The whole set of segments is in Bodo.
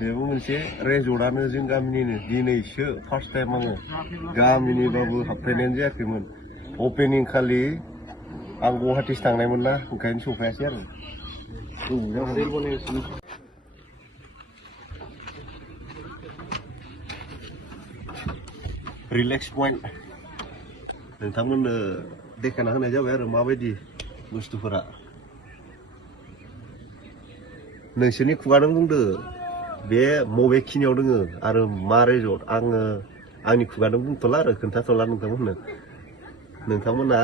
बेबो मोनसे रेजर्टआनो जों गामिनिनो दिनैसो फार्स्ट टाइम आङो गामिनिबाबो हाबफैनायानो जायाखैमोन अपेनिं खालि आं गुवाहाटीसो थांनायमोन ना ओंखायनो सफैयासै आरो रिलेक्स पइन्ट नोंथांमोननो देखायना होनाय जाबाय आरो माबायदि बुस्थुफोरा नोंसोरनि खुगाजों बुंदो बे बबेखिनियाव दोङो आरो मा रेजर्ट आङो आंनि खुगाजों बुंथ'ला आरो खोन्थाथ'ला नोंथांमोना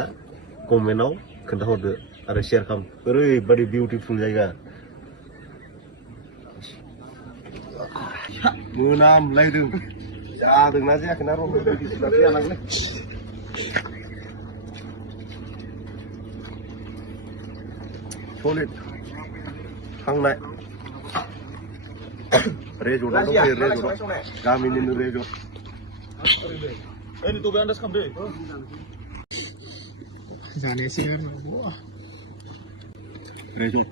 कमेन्टआव खोन्थाहरदो आरो शेयार खालाम ओरैबादि बिउटिफुल जायगा मोनामलायदों जादोंना जायाखैना र' जानांगोन सलिड थांनाय रेजर्टआव दंफैयो रेजर्टआव गामिनिनो resort ini tuh berandas kamu deh जाने से रेजर्ट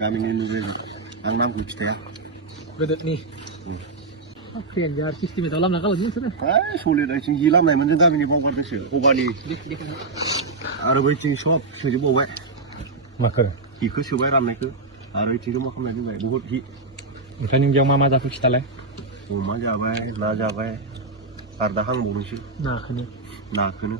गामिनिनो रेजर्ट आं नामखौ खिथाया गोदोत nih Keren jar sistem itu lam nakal gini sudah. Solid आइथिं जि लामनायमोन जों गामिनि बावगारदोंसो हबानि आरो बैथिं सब सोजोबबावबाय माखो हिखौ सोबाय राननायखौ आरो बैथिंखौ मा खालामनाय दोनबाय बहुद हि ओमफ्राय नों बेयाव मा जाखो खिथालाय अमा जाबाय ना जाबाय आरो दा हांबावनोसै नाखौनो नाखौनो